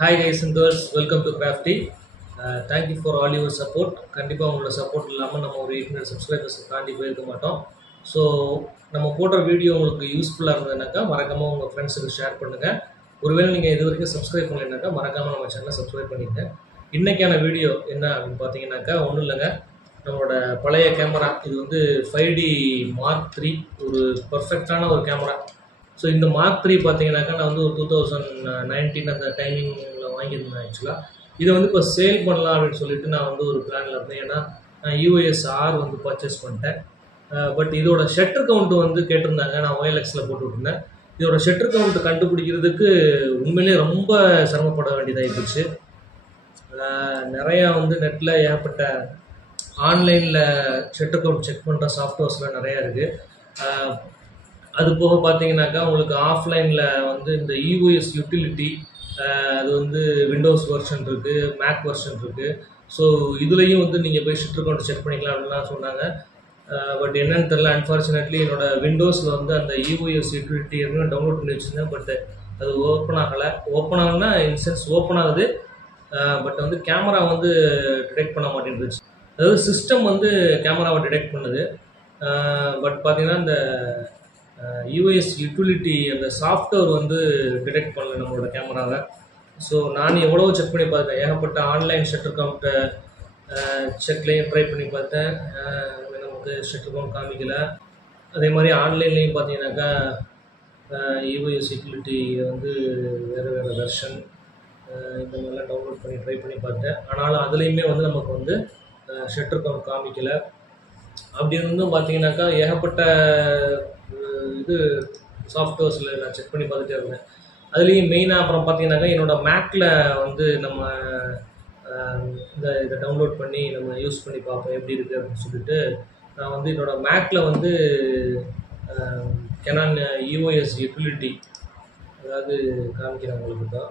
Hi guys and girls, welcome to Crafty. Thank you for all your support. கண்டிப்பாக உங்களோட support இல்லாமல் நம்ம ஒரு 800 சப்ஸ்கிரைபர்ஸ் தாண்டி போயிருக்க மாட்டோம். ஸோ நம்ம போடுற வீடியோ உங்களுக்கு யூஸ்ஃபுல்லாக இருந்ததுனாக்கா மறக்காமல் உங்கள் ஃப்ரெண்ட்ஸுக்கு ஷேர் பண்ணுங்கள். ஒருவேளை நீங்கள் இது வரைக்கும் சப்ஸ்கிரைப் பண்ணலைனாக்கா மறக்காமல் நம்ம சேனலை சப்ஸ்கிரைப் பண்ணிக்கங்க. இன்றைக்கான வீடியோ என்ன அப்படின்னு பார்த்தீங்கன்னாக்கா ஒன்றும் இல்லைங்க, நம்மளோட பழைய கேமரா இது வந்து 5D Mark 3 ஒரு பர்ஃபெக்டான ஒரு கேமரா. ஸோ இந்த மார்க் 3 பார்த்தீங்கன்னாக்கா நான் வந்து ஒரு 2019 அந்த டைமிங்கில் வாங்கியிருந்தேன் ஆக்சுவலாக. இதை வந்து இப்போ சேல் பண்ணலாம் அப்படின்னு சொல்லிட்டு நான் வந்து ஒரு பிளானில் இருந்தேன். ஏன்னா நான் யூஎஸ் ஆர் வந்து பர்ச்சேஸ் பண்ணிட்டேன். பட் இதோட ஷட்டர் கவுண்ட்டு வந்து கேட்டிருந்தாங்க, நான் OLXில் போட்டு விட்டுருந்தேன். இதோட ஷட்டர் கவுண்ட்டு கண்டுபிடிக்கிறதுக்கு உண்மையிலே ரொம்ப சிரமப்பட வேண்டியதாகி போச்சு. நிறையா வந்து நெட்டில் ஏகப்பட்ட ஆன்லைனில் ஷட்டர் கவுண்ட் செக் பண்ணுற சாஃப்ட்வேர்ஸ்லாம் நிறையா இருக்குது. அது போக பார்த்தீங்கன்னாக்கா உங்களுக்கு ஆஃப்லைனில் வந்து இந்த EOS யூட்டிலிட்டி அது வந்து விண்டோஸ் வெர்ஷன் இருக்குது, மேக் வெர்ஷன் இருக்குது. ஸோ இதுலேயும் வந்து நீங்கள் போய் ஷட்டர் கவுண்ட் செக் பண்ணிக்கலாம் அப்படின்லாம் சொன்னாங்க. பட் என்னன்னு தெரில, அன்ஃபார்ச்சுனேட்லி என்னோடய விண்டோஸில் வந்து அந்த EOS யூட்டிலிட்டி எதுவும் டவுன்லோட் பண்ணி வச்சுருந்தேன். பட் அது ஓப்பன் ஆகலை. ஓப்பன் ஆகலைன்னா இன்சென்ஸ் ஓப்பன் ஆகுது, பட் வந்து கேமரா வந்து டிடெக்ட் பண்ண மாட்டேங்குது. அதாவது சிஸ்டம் வந்து கேமராவை டிடெக்ட் பண்ணுது, பட் பார்த்தீங்கன்னா இந்த EOS யூட்டிலிட்டி அந்த சாஃப்ட்வேர் வந்து டிடெக்ட் பண்ணல நம்மளோட கேமராவை. ஸோ நான் எவ்வளோ செக் பண்ணி பார்த்தேன், ஏகப்பட்ட ஆன்லைன் ஷட்டர் கவுண்ட்டை செக்லேயும் ட்ரை பண்ணி பார்த்தேன், நமக்கு ஷட்டர் கவுண்ட் காமிக்கலை. அதே மாதிரி ஆன்லைன்லேயும் பார்த்தீங்கன்னாக்கா EOS யூட்டிலிட்டி வந்து வேறு வேறு வெர்ஷன் இந்த மாதிரிலாம் டவுன்லோட் பண்ணி ட்ரை பண்ணி பார்த்தேன். ஆனாலும் அதுலேயுமே வந்து நமக்கு வந்து ஷட்டர் கவுண்ட் காமிக்கலை. அப்படி இருந்தும் பார்த்தீங்கன்னாக்கா ஏகப்பட்ட இது சாஃப்ட்வேர்ஸில் நான் செக் பண்ணி பார்த்துட்டே இருந்தேன். அதுலேயும் மெயினாக அப்புறம் பார்த்தீங்கன்னாக்கா என்னோடய மேக்கில் வந்து நம்ம இதை டவுன்லோட் பண்ணி நம்ம யூஸ் பண்ணி பார்ப்போம் எப்படி இருக்குது அப்படின்னு சொல்லிட்டு நான் வந்து என்னோடய மேக்கில் வந்து கெனான் EOS யூட்டிலிட்டி அதாவது காமிக்கிறேன் உங்களுக்கு தான்.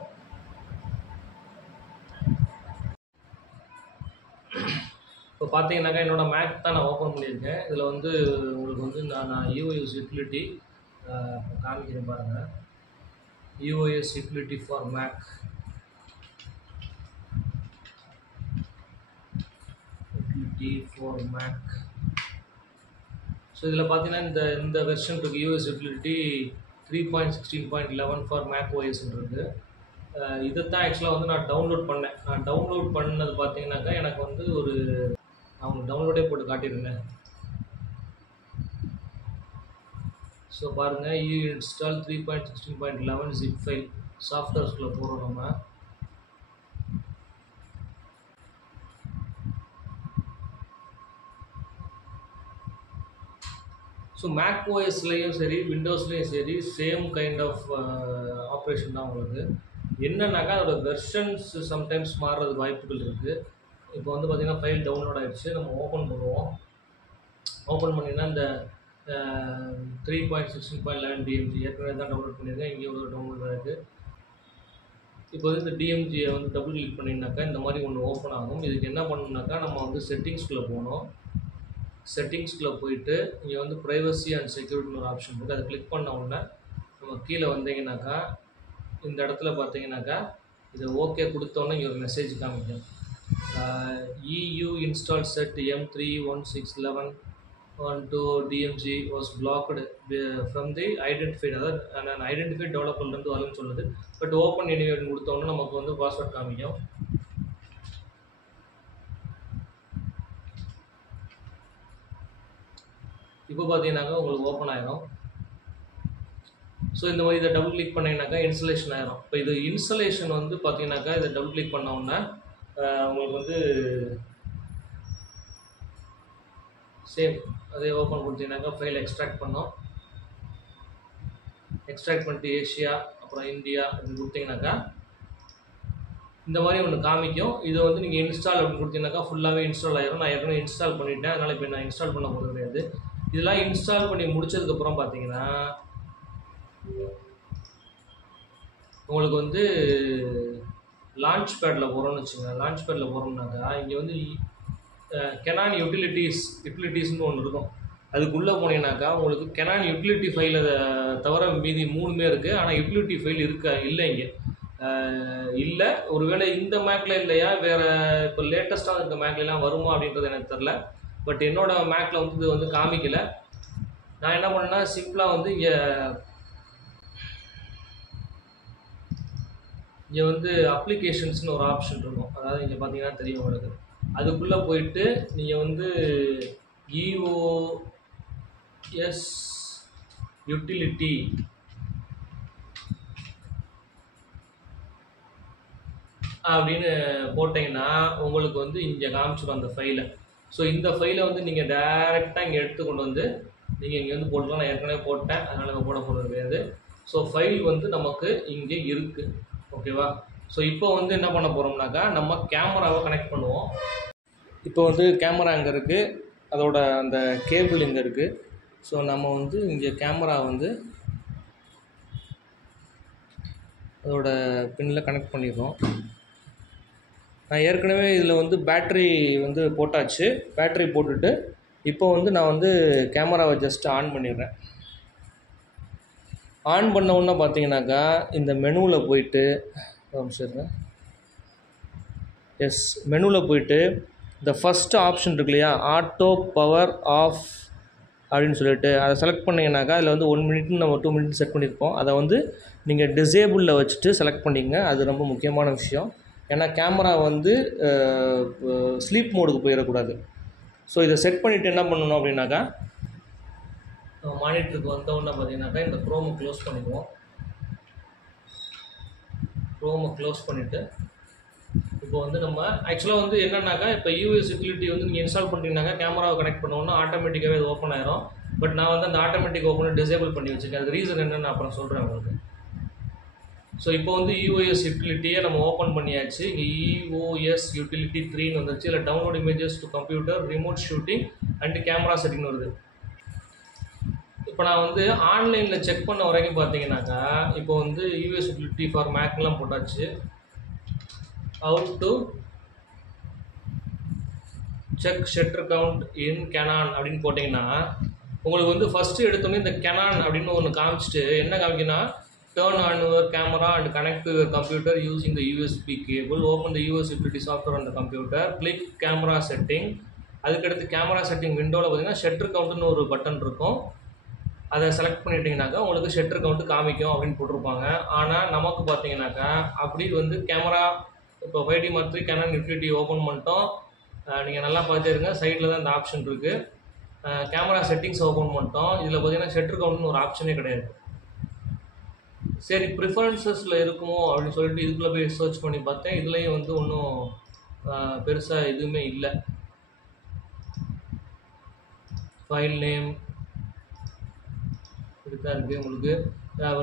இப்போ பார்த்தீங்கன்னாக்கா என்னோடய மேக் தான் நான் ஓப்பன் பண்ணியிருக்கேன். இதில் வந்து உங்களுக்கு வந்து நான் EOS யூட்டிலிட்டி காமிக்கிறேன் பாருங்கள். EOS utility for Mac, utility for Mac. So இதில் பார்த்தீங்கன்னா இந்த வெர்ஷன் இருக்குது, EOS utility 3.16.11 for Mac OS இருக்குது. இதைத்தான் ஆக்சுவலாக வந்து நான் டவுன்லோட் பண்ணேன். நான் டவுன்லோட் பண்ணது பார்த்தீங்கன்னாக்கா எனக்கு வந்து ஒரு அவங்க டவுன்லோடே போட்டு காட்டியிருந்தேன். ஸோ பாருங்கள், இன்ஸ்டால் 3.16.11 zip ஃபைல் சாஃப்ட்வேர்ஸ்குள்ளே போகிறோம் நம்ம. ஸோ மேக் OSலேயும் சரி விண்டோஸ்லேயும் சரி சேம் கைண்ட் ஆஃப் ஆப்ரேஷன் தான் உங்களுக்கு. என்னன்னாக்கா அதோட வெர்ஷன்ஸ் சம்டைம்ஸ் மாறுறது வாய்ப்புகள் இருக்குது. இப்போ வந்து பார்த்திங்கன்னா ஃபைல் டவுன்லோட் ஆகிடுச்சு, நம்ம ஓப்பன் பண்ணுவோம். ஓப்பன் பண்ணிங்கன்னா இந்த 3.16.11 DMG ஏற்கனவே தான் டவுன்லோட் பண்ணியிருக்கேன். இங்கே ஒரு டவுன்லோட் ஆகிருக்கு. இப்போ வந்து இந்த DMGயை வந்து டபுள் கிளிக் பண்ணிங்கனாக்கா இந்த மாதிரி ஒன்று ஓப்பன் ஆகும். இதுக்கு என்ன பண்ணணுன்னாக்கா நம்ம வந்து செட்டிங்ஸ்குள்ளே போகணும். செட்டிங்ஸ்குள்ளே போயிட்டு இங்கே வந்து ப்ரைவசி அண்ட் செக்யூரிட்டின்னு ஒரு ஆப்ஷன் இருக்குது. அதை கிளிக் பண்ண உடனே நம்ம கீழே வந்தீங்கன்னாக்கா இந்த இடத்துல பார்த்தீங்கன்னாக்கா இதை ஓகே கொடுத்தோன்னே இங்கே ஒரு மெசேஜ் காமிக்கும். EU install set M3161112 DMG was blocked from the identified, அதாவது ஐடென்டிஃபைட் டெவலப்பர்லேருந்து வரும்னு சொல்லுது. பட் ஓப்பன் எனிவேன்னு கொடுத்தோன்னே நமக்கு வந்து பாஸ்வேர்ட் காமிக்கும். இப்போ பார்த்தீங்கன்னாக்கா உங்களுக்கு ஓப்பன் ஆகிடும். ஸோ இந்த மாதிரி இதை டபுள் கிளிக் பண்ணிங்கனாக்கா இன்ஸ்டலேஷன் ஆகிடும். இப்போ இது இன்ஸ்டலேஷன் வந்து பார்த்தீங்கன்னாக்கா இதை டபுள் கிளிக் பண்ணோன்னா உங்களுக்கு வந்து சேம் அதே ஓப்பன் கொடுத்தீங்கன்னாக்கா ஃபைல் எக்ஸ்ட்ராக்ட் பண்ணோம். எக்ஸ்ட்ராக்ட் பண்ணிட்டு ஏஷியா அப்புறம் இந்தியா அப்படின்னு கொடுத்தீங்கன்னாக்கா இந்த மாதிரி ஒன்று காமிக்கும். இதை வந்து நீங்கள் இன்ஸ்டால் அப்படின்னு கொடுத்தீங்கன்னாக்கா ஃபுல்லாகவே இன்ஸ்டால் ஆகிடும். நான் ஏற்கனவே இன்ஸ்டால் பண்ணிவிட்டேன், அதனால் இப்போ நான் இன்ஸ்டால் பண்ண போகிறது கிடையாது. இதெல்லாம் இன்ஸ்டால் பண்ணி முடிச்சதுக்கப்புறம் பார்த்தீங்கன்னா உங்களுக்கு வந்து லான்ச் பேடில் போகிறோம்னு வச்சுங்க. லான்ச் பேடில் போகிறோம்னாக்கா இங்கே வந்து கெனான் யூட்டிலிட்டிஸ்னு ஒன்று இருக்கும். அதுக்குள்ளே போனீங்கன்னாக்கா உங்களுக்கு கெனான் யூட்டிலிட்டி ஃபைலை தவிர மீதி 3மே இருக்குது. ஆனால் யூட்டிலிட்டி ஃபைல் இல்லை இங்கே. இல்லை, ஒருவேளை இந்த மேக்கில் இல்லையா, வேறு இப்போ லேட்டஸ்ட்டாக இருக்க மேக்லாம் வருமா அப்படின்றது எனக்கு தெரில. பட் என்னோடய மேக்கில் வந்து இது வந்து காமிக்கலை. நான் என்ன பண்ணேன்னா சிம்பிளாக வந்து இங்கே வந்து அப்ளிகேஷன்ஸ்னு ஒரு ஆப்ஷன் இருக்கும். அதாவது இங்கே பார்த்தீங்கன்னா தெரியும் உங்களுக்கு. அதுக்குள்ளே போயிட்டு நீங்கள் வந்து EOS யூட்டிலிட்டி அப்படின்னு போட்டிங்கன்னா உங்களுக்கு வந்து இங்கே காமிச்சிடும் அந்த ஃபைலை. ஸோ இந்த ஃபைலை வந்து நீங்கள் டைரெக்டாக இங்கே எடுத்து கொண்டு வந்து நீங்கள் இங்கே வந்து போட்டுக்கலாம். நான் ஏற்கனவே போட்டேன், அதனால் இங்கே போட போகிறது கிடையாது. ஸோ ஃபைல் வந்து நமக்கு இங்கே இருக்குது. ஓகேவா? ஸோ இப்போ வந்து என்ன பண்ண போகிறோம்னாக்கா நம்ம கேமராவை கனெக்ட் பண்ணுவோம். இப்போ வந்து கேமரா இங்கே இருக்குது, அதோட அந்த கேபிள் இங்கே இருக்குது. ஸோ நம்ம வந்து இங்கே கேமரா வந்து அதோட பின்னில் கனெக்ட் பண்ணிடுறோம். நான் ஏற்கனவே இதில் வந்து பேட்ரி வந்து போட்டாச்சு. பேட்ரி போட்டுட்டு இப்போ வந்து நான் வந்து கேமராவை ஜஸ்ட் ஆன் பண்ணிடுறேன். ஆன் பண்ண உடனே பார்த்தீங்கன்னாக்கா இந்த மெனுவில் போயிட்டு மெனுவில் போயிட்டு இந்த ஃபஸ்ட்டு ஆப்ஷன் இருக்கு இல்லையா, ஆட்டோ பவர் ஆஃப் அப்படின்னு சொல்லிட்டு அதை செலக்ட் பண்ணிங்கனாக்கா அதில் வந்து 1 மினிட்னு நம்ம 2 மினிட் செட் பண்ணியிருப்போம். அதை வந்து நீங்கள் டிசேபிளில் வச்சுட்டு செலக்ட் பண்ணிங்க. அது ரொம்ப முக்கியமான விஷயம். ஏன்னா கேமரா வந்து ஸ்லீப் மோடுக்கு போயிடக்கூடாது. ஸோ இதை செட் பண்ணிவிட்டு என்ன பண்ணணும் அப்படின்னாக்கா, மானிட்டருக்கு வந்தவுடனே பார்த்தீங்கன்னாக்கா இந்த க்ரோமை க்ளோஸ் பண்ணிக்குவோம். க்ரோமை க்ளோஸ் பண்ணிவிட்டு இப்போ வந்து நம்ம ஆக்சுவலாக வந்து என்னன்னாக்கா, இப்போ EOS யூட்டிலிட்டி வந்து நீங்கள் இன்ஸ்டால் பண்ணிட்டீங்கன்னாக்கா கேமராவை கனெக்ட் பண்ணோன்னா ஆட்டோமேட்டிக்காகவே அது ஓப்பன் ஆயிரும். பட் நான் வந்து அந்த ஆட்டோமேட்டிக் ஓப்பனை டிசேபிள் பண்ணி வச்சுருக்கேன். அது ரீசன் என்னென்னு அப்புறம் சொல்கிறேன் உங்களுக்கு. ஸோ இப்போ வந்து EOS யூட்டிலிட்டியை நம்ம ஓப்பன் பண்ணியாச்சு. இங்கே EOS யூட்டிலிட்டி 3ன்னு வந்துருச்சு. இல்லை download images to computer, remote shooting and camera செட்டிங்னு வருது. இப்போ நான் வந்து ஆன்லைனில் செக் பண்ண வரைக்கும் பார்த்தீங்கன்னாக்கா, இப்போ வந்து EOS யூட்டிலிட்டி ஃபார் மேக்லாம் போட்டாச்சு. How to check shutter count in Canon அப்படின்னு போட்டிங்கன்னா உங்களுக்கு வந்து ஃபஸ்ட்டு எடுத்தோன்னே இந்த Canon அப்படின்னு ஒன்று காமிச்சிட்டு என்ன காமிக்குன்னா, turn on your camera and connect to your computer using the USB cable, open the EOS utility software on the computer, click camera setting. அதுக்கடுத்து கேமரா செட்டிங் விண்டோவில் பார்த்தீங்கன்னா ஷட்டர் கவுண்ட்டுன்னு ஒரு பட்டன் இருக்கும். அதை செலக்ட் பண்ணிட்டீங்கன்னாக்கா உங்களுக்கு ஷட்டர் கவுண்ட்டு காமிக்கும் அப்படின்னு போட்டிருப்பாங்க. ஆனால் நமக்கு பார்த்தீங்கன்னாக்கா அப்படி வந்து கேமரா இப்போ 5D Mark III Canon utility open பண்ணிட்டோம். நீங்கள் நல்லா பார்த்துருங்க, சைடில் தான் இந்த ஆப்ஷன் இருக்குது. கேமரா செட்டிங்ஸ் ஓப்பன் பண்ணிட்டோம். இதில் பார்த்தீங்கன்னா ஷட்டர் கவுண்ட்னு ஒரு ஆப்ஷனே கிடையாது. சரி, ப்ரிஃபரன்சஸில் இருக்குமோ அப்படின்னு சொல்லிட்டு இதுக்குள்ளே போய் சர்ச் பண்ணி பார்த்தேன். இதுலேயும் வந்து ஒன்றும் பெருசாக எதுவுமே இல்லை. ஃபைல் நேம் இப்படி தான் இருக்குது. உங்களுக்கு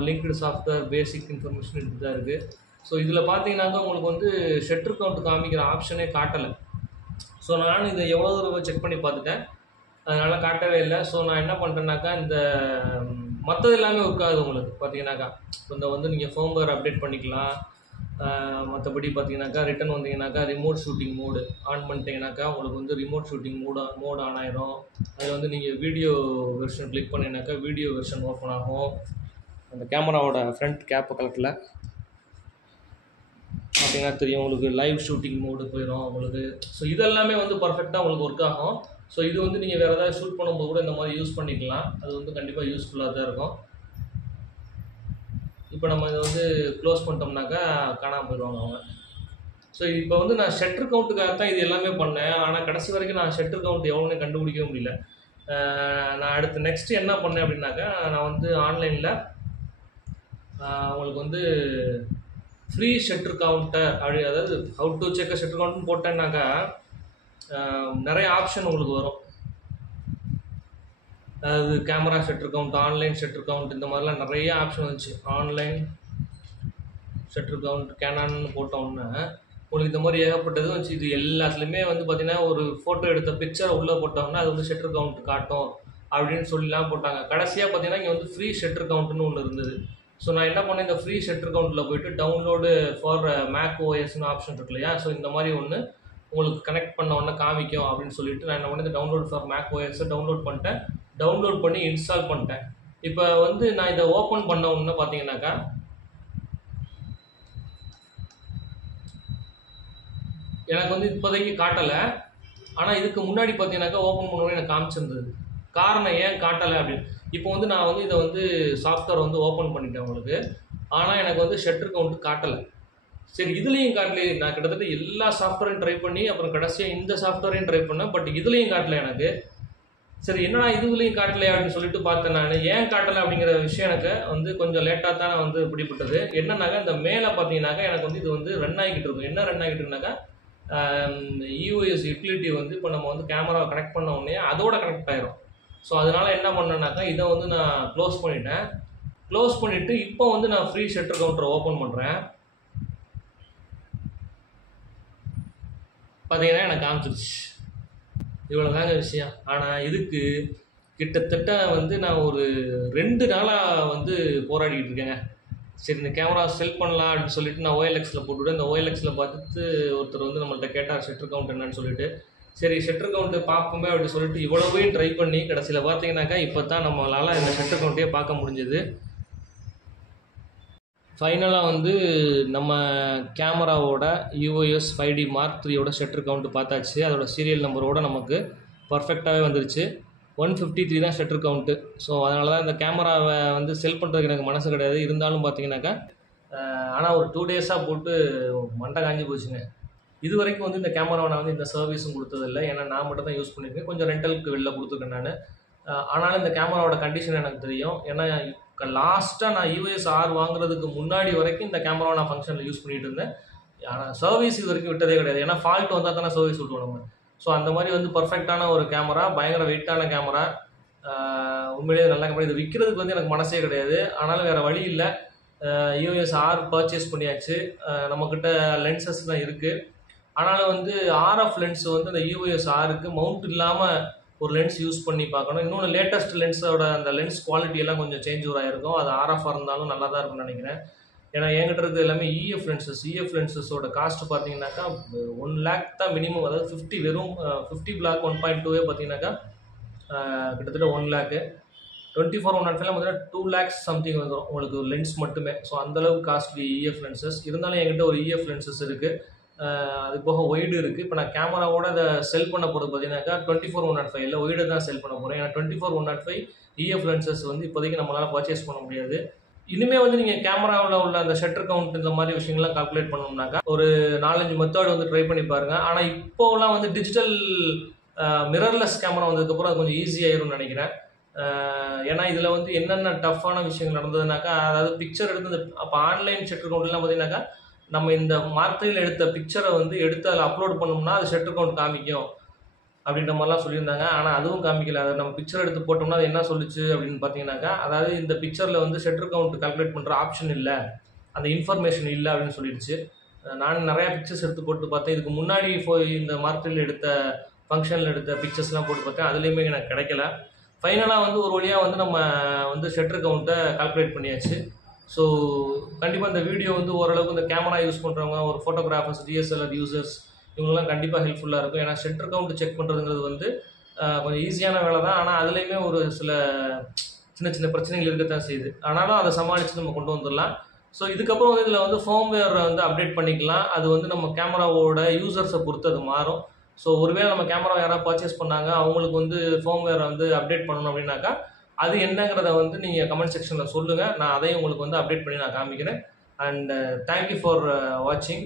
லிங்க்டு சாஃப்ட்வேர் பேசிக் இன்ஃபர்மேஷன் இப்படி தான் இருக்குது. ஸோ இதில் பார்த்தீங்கன்னாக்கா உங்களுக்கு வந்து ஷட்டர் கவுண்ட் காமிக்கிற ஆப்ஷனே காட்டலை. ஸோ நான் இதை எவ்வளோ தடவை செக் பண்ணி பார்த்துட்டேன், அதனால் காட்டவே இல்லை. ஸோ நான் என்ன பண்ணுறேன்னாக்கா இந்த மற்றது எல்லாமே ஒர்க் ஆகுது உங்களுக்கு பார்த்தீங்கன்னாக்கா. இந்த வந்து நீங்கள் ஃபர்ம்வேர் அப்டேட் பண்ணிக்கலாம். மற்றபடி பார்த்தீங்கன்னாக்கா ரிட்டன் வந்தீங்கன்னாக்கா ரிமோட் ஷூட்டிங் மோடு ஆன் பண்ணிட்டீங்கன்னாக்கா உங்களுக்கு வந்து ரிமோட் ஷூட்டிங் மோட் ஆன் ஆயிரும். அதில் வந்து நீங்கள் வீடியோ வெர்ஷன் கிளிக் பண்ணிங்கனாக்கா வீடியோ வெர்ஷன் ஓப்பன் ஆகும். அந்த கேமராவோட ஃப்ரண்ட் கேப் கலெக்டில் பார்த்தீங்கன்னா தெரியும் உங்களுக்கு. லைவ் ஷூட்டிங் மோடு போயிடும் உங்களுக்கு. ஸோ இதெல்லாமே வந்து பர்ஃபெக்டாக உங்களுக்கு ஒர்க் ஆகும். ஸோ இது வந்து நீங்கள் வேறு ஏதாவது ஷூட் பண்ணும்போது கூட இந்த மாதிரி யூஸ் பண்ணிக்கலாம். அது வந்து கண்டிப்பாக யூஸ்ஃபுல்லாக தான் இருக்கும். இப்போ நம்ம இதை வந்து க்ளோஸ் பண்ணிட்டோம்னாக்கா காணாமல் போயிடுவாங்க அவங்க. ஸோ இப்போ வந்து நான் ஷட்டர் கவுண்ட்டுக்காக தான் இது எல்லாமே பண்ணேன். ஆனால் கடைசி வரைக்கும் நான் ஷட்டர் கவுண்ட் எவ்வளோன்னு கண்டுபிடிக்கவே முடியல. நான் அடுத்து நெக்ஸ்ட்டு என்ன பண்ணேன் அப்படின்னாக்கா, நான் வந்து ஆன்லைனில் உங்களுக்கு வந்து ஃப்ரீ ஷட்டர் கவுண்ட்டை அப்படி, அதாவது ஹவு டு செக் ஷட்டர் கவுண்ட்னு போட்டேன்னாக்கா நிறைய ஆப்ஷன் உங்களுக்கு வரும். அதாவது camera shutter count, online shutter count, இந்த மாதிரிலாம் நிறைய ஆப்ஷன் வந்துச்சு. ஆன்லைன் ஷட்டர் கவுண்ட் கேனான்னு போட்டோன்னே உங்களுக்கு இந்த மாதிரி ஏகப்பட்டது வந்துச்சு. இது எல்லாத்துலேயுமே வந்து பார்த்திங்கன்னா ஒரு ஃபோட்டோ எடுத்த பிக்சரை உள்ளே போட்டோம்னா அது வந்து ஷட்டர் கவுண்ட் காட்டும் அப்படின்னு சொல்லிலாம் போட்டாங்க. கடைசியாக பார்த்தீங்கன்னா இங்கே வந்து ஃப்ரீ ஷட்டர் கவுண்ட்னு ஒன்று இருந்தது. ஸோ நான் என்ன பண்ணேன், இந்த ஃப்ரீ ஷட்டர் கவுண்ட்டில் போய்ட்டு டவுன்லோடு ஃபார் மேக் OSன்னு ஆப்ஷன் இருக்கு இல்லையா. ஸோ இந்த மாதிரி ஒன்று உங்களுக்கு கனெக்ட் பண்ண உடனே காமிக்கும் அப்படின்னு சொல்லிட்டு நான் என்ன பண்ணேன், இந்த டவுன்லோட் ஃபார் மேக் OSஸை டவுன்லோட் பண்ணிட்டேன். டவுன்லோட் பண்ணி இன்ஸ்டால் பண்ணிட்டேன். இப்போ வந்து நான் இதை ஓப்பன் பண்ண உடனே பார்த்தீங்கன்னாக்கா எனக்கு வந்து இப்போதைக்கு காட்டலை. ஆனால் இதுக்கு முன்னாடி பார்த்தீங்கன்னாக்கா ஓப்பன் பண்ணோடனே எனக்கு காமிச்சிருந்தது. காரணம் ஏன் காட்டலை அப்படின்னு, இப்போ வந்து நான் வந்து இதை வந்து சாஃப்ட்வேர் வந்து ஓப்பன் பண்ணிட்டேன் உங்களுக்கு. ஆனால் எனக்கு வந்து ஷட்டர் கவுண்ட் காட்டலை. சரி இதுலேயும் காட்டலையே, நான் கிட்டத்தட்ட எல்லா சாஃப்ட்வேரையும் ட்ரை பண்ணி அப்புறம் கடைசியாக இந்த சாஃப்ட்வேரையும் ட்ரை பண்ணேன், பட் இதுலேயும் காட்டலை எனக்கு. சரி என்னடா இதுலேயும் காட்டலை அப்படின்னு சொல்லிட்டு பார்த்தேன். நான் ஏன் காட்டலை அப்படிங்கிற விஷயம் எனக்கு வந்து கொஞ்சம் லேட்டாக தான் வந்து பிடிப்பட்டது. என்னன்னாக்கா இந்த மேலே பார்த்தீங்கன்னாக்கா எனக்கு வந்து இது வந்து ரன் ஆகிக்கிட்டு இருக்கும். என்ன ரன் ஆகிட்டு இருக்குனாக்கா EOS யூட்டிலிட்டி வந்து இப்போ நம்ம வந்து கேமராவை கனெக்ட் பண்ண உடனே அதோட கனெக்ட் ஆயிரும். ஸோ அதனால் என்ன பண்ணேன்னாக்கா இதை வந்து நான் க்ளோஸ் பண்ணிட்டேன். க்ளோஸ் பண்ணிவிட்டு இப்போ வந்து நான் ஃப்ரீ ஷட்டர் கவுண்டரை ஓப்பன் பண்ணுறேன். பார்த்தீங்கன்னா எனக்கு காமிச்சிருச்சு. இவ்வளோதாங்க விஷயம். ஆனால் இதுக்கு கிட்டத்தட்ட வந்து நான் ஒரு 2 நாளாக வந்து போராடிக்கிட்டு இருக்கேங்க. சரி இந்த கேமரா செல் பண்ணலாம் அப்படின்னு சொல்லிட்டு நான் OLXில் போட்டுவிட்டேன். இந்த OLXில் பார்த்துட்டு ஒருத்தர் வந்து நம்மள்ட்ட கேட்டார் ஷட்டர் கவுண்ட் என்னன்னு சொல்லிட்டு. சரி ஷட்டர் கவுண்ட்டு பார்ப்போமே அப்படின்னு சொல்லிட்டு இவ்வளோவையும் ட்ரை பண்ணி கடைசியில் பார்த்தீங்கன்னாக்கா இப்போ தான் நம்மளால் இந்த ஷட்டர் கவுண்ட்டையே பார்க்க முடிஞ்சது. ஃபைனலாக வந்து நம்ம கேமராவோட EOS 5D Mark 3யோட ஷட்டர் கவுண்ட் பார்த்தாச்சு. அதோட சீரியல் நம்பரோட நமக்கு பர்ஃபெக்டாகவே வந்துருச்சு. 153 தான் ஷட்டர் கவுண்ட்டு. ஸோ அதனால தான் இந்த கேமராவை வந்து செல் பண்ணுறதுக்கு எனக்கு மனசு கிடையாது. இருந்தாலும் பார்த்தீங்கன்னாக்கா ஆனால் ஒரு 2 டேஸாக போட்டு மண்டை காஞ்சி போச்சுங்க. இது வரைக்கும் வந்து இந்த கேமராவை நான் வந்து இந்த சர்வீஸும் கொடுத்ததில்லை. ஏன்னா நான் மட்டும் தான் யூஸ் பண்ணியிருக்கேன். கொஞ்சம் ரெண்டலுக்கு வெளில கொடுத்துருக்கேன் நான். ஆனாலும் இந்த கேமராவோட கண்டிஷன் எனக்கு தெரியும். ஏன்னா லாஸ்ட்டாக நான் EOS R வாங்குறதுக்கு முன்னாடி வரைக்கும் இந்த கேமராவை நான் ஃபங்க்ஷனில் யூஸ் பண்ணிகிட்டு இருந்தேன். ஆனால் சர்வீஸ் இது வரைக்கும் விட்டதே கிடையாது. ஏன்னா ஃபால்ட் வந்தால் தானே சர்வீஸ் விட்டுவோம் நம்ம. ஸோ அந்த மாதிரி வந்து பர்ஃபெக்டான ஒரு கேமரா, பயங்கர வெயிட்டான கேமரா, உண்மையிலேயே நல்ல கேமரா. இது விற்கிறதுக்கு வந்து எனக்கு மனசே கிடையாது. ஆனாலும் வேறு வழி இல்லை. EOS R பர்ச்சேஸ் பண்ணியாச்சு. நம்மக்கிட்ட லென்சஸ் தான் இருக்குது. ஆனாலும் வந்து RF லென்ஸ் வந்து அந்த EOS Rக்கு மவுண்ட் இல்லாமல் ஒரு லென்ஸ் யூஸ் பண்ணி பார்க்கணும். இன்னொன்று லேட்டஸ்ட் லென்ஸோட அந்த லென்ஸ் குவாலிட்டியெல்லாம் கொஞ்சம் சேஞ்ச் ஆகிருக்கும். அது RF இருந்தாலும் நல்லா தான் இருக்கும்னு நினைக்கிறேன். ஏன்னா என்கிட்ட இருக்கிறது எல்லாமே EF லென்சஸ். EF லென்சஸோட காஸ்ட்டு பார்த்தீங்கன்னாக்கா 1 lakh தான் மினிமம். அதாவது 50 வெறும் 50 பிளாக் 1.2 பார்த்தீங்கன்னாக்கா கிட்டத்தட்ட 1 lakh. 24-105 பார்த்தீங்கன்னா 2 lakhs சம்திங் வந்துடும் உங்களுக்கு லென்ஸ் மட்டுமே. ஸோ அந்தளவுக்கு காஸ்ட்லி EF லென்சஸ். இருந்தாலும் என்கிட்ட ஒரு EF லென்சஸ் இருக்குது. அது போக ஒய்டு இருக்குது. இப்போ நான் கேமராவோட அதை செல் பண்ண போகிறது பார்த்தீங்கன்னாக்கா 24-105 ஒய்டு தான் செல் பண்ண போகிறேன். ஏன்னா 24-105 EF லென்சஸ் வந்து இப்போதைக்கு நம்மளால் பர்ச்சேஸ் பண்ண முடியாது. இனிமேல் வந்து நீங்கள் கேமராவில் உள்ள அந்த ஷட்டர் கவுண்ட் இந்த மாதிரி விஷயங்கள்லாம் கால்குலேட் பண்ணணும்னாக்கா ஒரு 4-5 மெத்தட் வந்து ட்ரை பண்ணி பாருங்கள். ஆனால் இப்போலாம் வந்து டிஜிட்டல் மிரர்லெஸ் கேமரா வந்ததுக்கப்புறம் அது கொஞ்சம் ஈஸியாகிரும்னு நினைக்கிறேன். ஏன்னா இதில் வந்து என்னென்ன டஃப்பான விஷயங்கள் நடந்ததுனாக்கா, அதாவது பிக்சர் எடுத்து அப்போ ஆன்லைன் ஷட்டர் கவுண்ட்லாம் பார்த்தீங்கன்னாக்கா நம்ம இந்த Mark 3ல எடுத்த பிக்சரை வந்து எடுத்து அதில் அப்லோட் பண்ணோம்னா அது ஷட்டர் கவுண்ட் காமிக்கும் அப்படின்ற மாதிரிலாம் சொல்லியிருந்தாங்க. ஆனால் அதுவும் காமிக்கல. அதை நம்ம பிக்சர் எடுத்து போட்டோம்னா அது என்ன சொல்லுச்சு அப்படின்னு பார்த்தீங்கன்னாக்கா, அதாவது இந்த பிக்சரில் வந்து ஷட்டர் கவுண்ட் கால்குலேட் பண்ணுற ஆப்ஷன் இல்லை, அந்த இன்ஃபர்மேஷன் இல்லை அப்படின்னு சொல்லிடுச்சு. நான் நிறையா பிக்சர்ஸ் எடுத்து போட்டு பார்த்தேன். இதுக்கு முன்னாடி இந்த Mark 3ல எடுத்த ஃபங்க்ஷனில் எடுத்த பிக்சர்ஸ்லாம் போட்டு பார்த்தேன். அதுலேயுமே எனக்கு கிடைக்கல. ஃபைனலாக வந்து ஒரு வழியாக வந்து நம்ம வந்து ஷட்டர் கவுண்ட்டை கால்குலேட் பண்ணியாச்சு. ஸோ கண்டிப்பாக இந்த வீடியோ வந்து ஓரளவுக்கு இந்த கேமரா யூஸ் பண்ணுறவங்க, ஒரு ஃபோட்டோகிராஃபர்ஸ், DSLR யூசர்ஸ் இவங்கெல்லாம் கண்டிப்பாக ஹெல்ப்ஃபுல்லாக இருக்கும். ஏன்னா ஷட்டர் கவுண்ட் செக் பண்ணுறதுங்கிறது வந்து கொஞ்சம் ஈஸியான வேலை தான். ஆனால் அதுலேயுமே ஒரு சில சின்ன சின்ன பிரச்சனைகள் இருக்கத்தான் செய்யுது. ஆனாலும் அதை சமாளித்து நம்ம கொண்டு வந்துடலாம். ஸோ இதுக்கப்புறம் வந்து இதில் வந்து ஃபோம்வேரை வந்து அப்டேட் பண்ணிக்கலாம். அது வந்து நம்ம கேமராவோட யூசர்ஸை பொறுத்து அது மாறும். ஸோ ஒருவேளை நம்ம கேமரா யாராவது பர்ச்சேஸ் பண்ணாங்க, அவங்களுக்கு வந்து ஃபோம்வேரை வந்து அப்டேட் பண்ணணும் அப்படின்னாக்கா அது என்னங்கிறத வந்து நீங்கள் கமெண்ட் செக்ஷனில் சொல்லுங்கள். நான் அதையும் உங்களுக்கு வந்து அப்டேட் பண்ணி நான் காமிக்கிறேன். அண்ட் தேங்க்யூ ஃபார் வாட்சிங்.